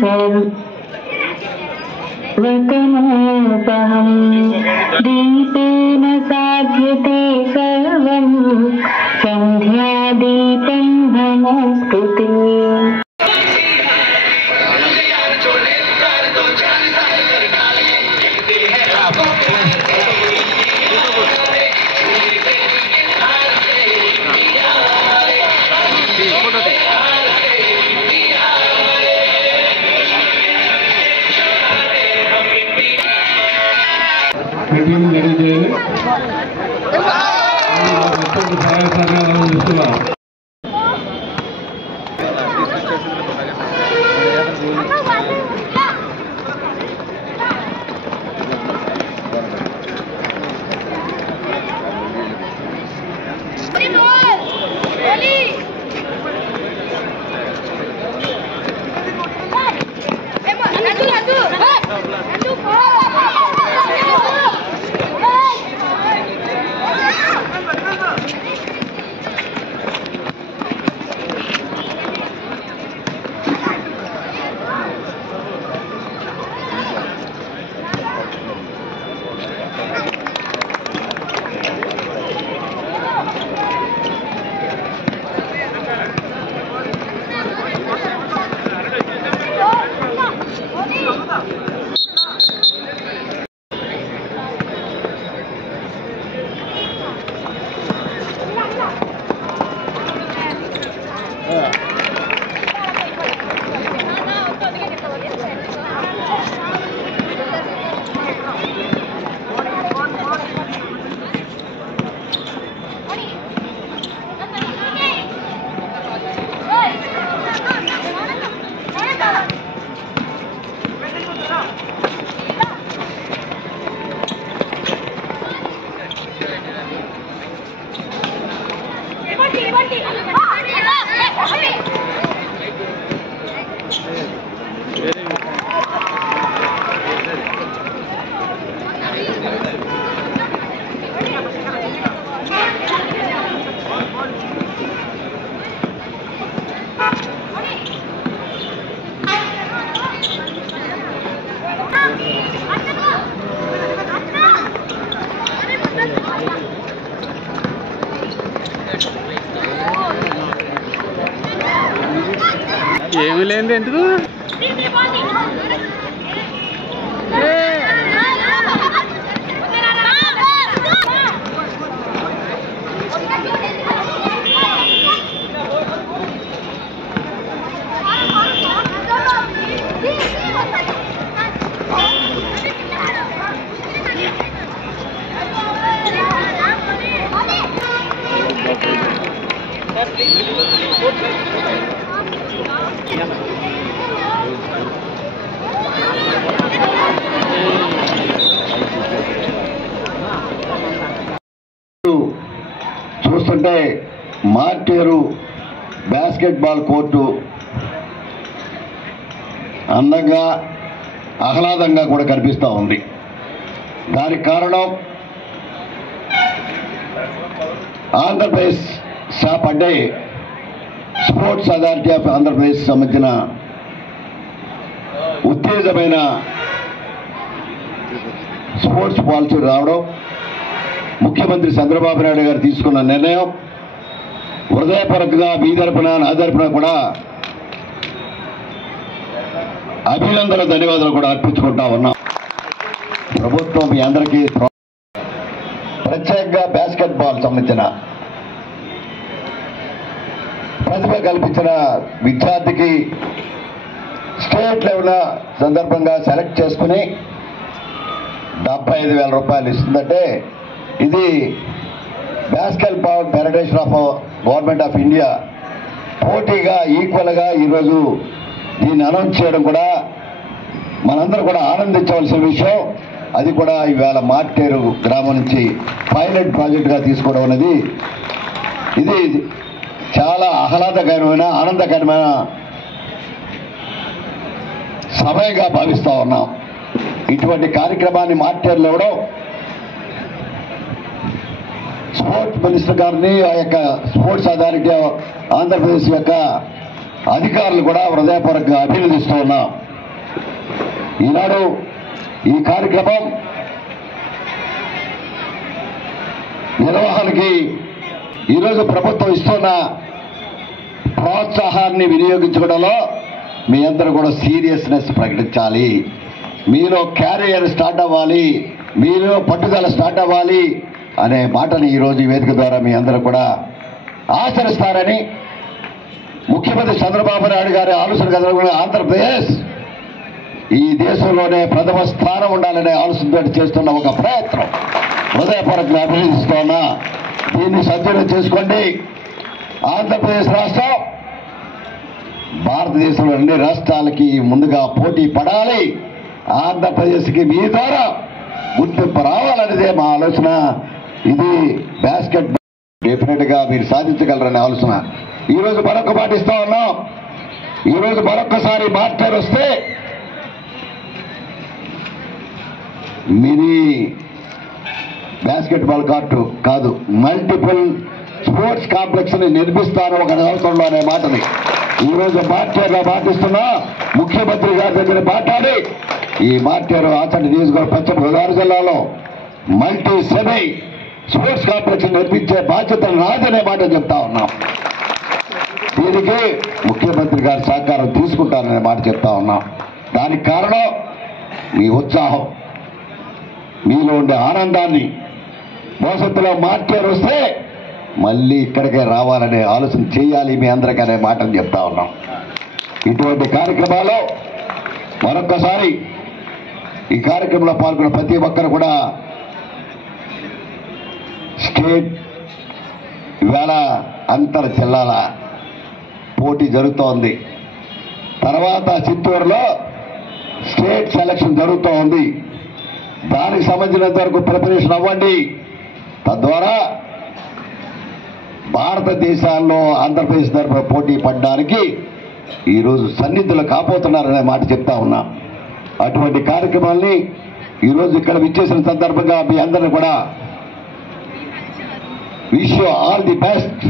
सर्वतमोपहं दीपेन साध्यते सर्वं संध्यादीपं नमस्कृते। Meeting ready చేయాలి. సహాయ సహకారాలు ఇస్తున్నాం. ఏమి లేనిది ఎందుకు చూస్తుంటే మార్టేరు బాస్కెట్బాల్ కోర్టు అందంగా ఆహ్లాదంగా కూడా కనిపిస్తూ ఉంది. దానికి కారణం ఆంధ్రప్రదేశ్ షాప్ అంటే స్పోర్ట్స్ అథారిటీ ఆఫ్ ఆంధ్రప్రదేశ్ సంబంధించిన ఉత్తేజమైన స్పోర్ట్స్ పాలసీ రావడం, ముఖ్యమంత్రి చంద్రబాబు నాయుడు గారు తీసుకున్న నిర్ణయం హృదయపరంగా మీ తరపున నా తరపున కూడా అభినందన ధన్యవాదాలు కూడా అర్పించుకుంటా ఉన్నాం. ప్రభుత్వం మీ అందరికీ ప్రత్యేకంగా బాస్కెట్బాల్ సంబంధించిన ప్రతిభ కల్పించిన విద్యార్థికి స్టేట్ లెవెల్ సందర్భంగా సెలెక్ట్ చేసుకుని 75,000 రూపాయలు ఇస్తుందంటే ఇది basketball federation of government of India పోటీగా ఈక్వల్గా ఈరోజు దీన్ని అనౌన్స్ చేయడం కూడా మనందరూ కూడా ఆనందించవలసిన విషయం. అది కూడా ఇవాళ మార్టేరు గ్రామం నుంచి పైలట్ ప్రాజెక్టుగా తీసుకోవడం అనేది ఇది చాలా ఆహ్లాదకరమైన ఆనందకరమైన సమయంగా భావిస్తూ ఉన్నాం. ఇటువంటి కార్యక్రమాన్ని మార్టేరులో ఇవ్వడం స్పోర్ట్స్ మినిస్టర్ గారిని, ఆ యొక్క స్పోర్ట్స్ అథారిటీ ఆంధ్రప్రదేశ్ యొక్క అధికారులు కూడా హృదయపూర్వకంగా అభినందిస్తూ ఉన్నాం. ఈనాడు ఈ కార్యక్రమం నిర్వహణకి ఈరోజు ప్రభుత్వం ఇస్తున్న ప్రోత్సాహాన్ని వినియోగించుకోవడంలో మీ అందరూ కూడా సీరియస్నెస్ ప్రకటించాలి. మీలో క్యారియర్ స్టార్ట్ అవ్వాలి, మీలో పట్టుదల స్టార్ట్ అవ్వాలి అనే మాటని ఈరోజు ఈ వేదిక ద్వారా మీ అందరూ కూడా ఆచరిస్తారని ముఖ్యమంత్రి చంద్రబాబు నాయుడు గారి ఆలోచన కనుక ఆంధ్రప్రదేశ్ ఈ దేశంలోనే ప్రథమ స్థానం ఉండాలనే ఆలోచనతో చేస్తున్న ఒక ప్రయత్నం హృదయపూర్వకంగా అభినందిస్తున్నా. దీన్ని సద్వినియోగం చేసుకోండి. ఆంధ్రప్రదేశ్ రాష్ట్రం భారతదేశంలో అన్ని రాష్ట్రాలకి ముందుగా పోటీ పడాలి. ఆంధ్రప్రదేశ్కి మీ ద్వారా గుర్తింపు రావాలనేదే మా ఆలోచన. ఇది బాస్కెట్ డెఫినెట్ గా మీరు సాధించగలరనే ఆలోచన. ఈరోజు మరొక మాట ఇస్తా ఉన్నాం. ఈరోజు మరొక్కసారి మాట్లాడి వస్తే మినీ బాస్కెట్బాల్ కార్టు కాదు, మల్టిపుల్ స్పోర్ట్స్ కాంప్లెక్స్ ని నిర్మిస్తాను ఒక సంవత్సరంలో అనే మాటని ఈరోజు మార్టేరులో మాటిస్తున్నా. ముఖ్యమంత్రి గారి దగ్గర మాట్లాడి ఈ మార్టేరు ఆచండి నియోజకవర్గం పశ్చిమ గోదావరి జిల్లాలో మల్టీ సెమీ స్పోర్ట్స్ కాంప్లెక్స్ నిర్మించే బాధ్యత నాదనే మాట చెప్తా ఉన్నాం. దీనికి ముఖ్యమంత్రి గారి సహకారం తీసుకుంటారనే మాట చెప్తా ఉన్నాం. దానికి కారణం మీ ఉత్సాహం, మీలో ఉండే ఆనందాన్ని. భవిష్యత్తులో మార్టేరు వస్తే మళ్ళీ ఇక్కడికే రావాలనే ఆలోచన చేయాలి మీ అందరికీ అనే మాటను చెప్తా ఉన్నాం. ఇటువంటి కార్యక్రమాలు మరొక్కసారి ఈ కార్యక్రమంలో పాల్గొన్న ప్రతి ఒక్కరు కూడా స్టేట్ ఇవాళ అంతర్ జిల్లాల పోటీ జరుగుతోంది. తర్వాత చిత్తూరులో స్టేట్ సెలక్షన్ జరుగుతూ ఉంది. దానికి సంబంధించినంత వరకు ప్రిపరేషన్ అవ్వండి. తద్వారా భారతదేశాల్లో ఆంధ్రప్రదేశ్ తరఫున పోటీ పడడానికి ఈరోజు సన్నిధులు కాబోతున్నారనే మాట చెప్తా ఉన్నా. అటువంటి కార్యక్రమాల్ని ఈరోజు ఇక్కడ విచ్చేసిన సందర్భంగా మీ అందరిని కూడా wish you all the best.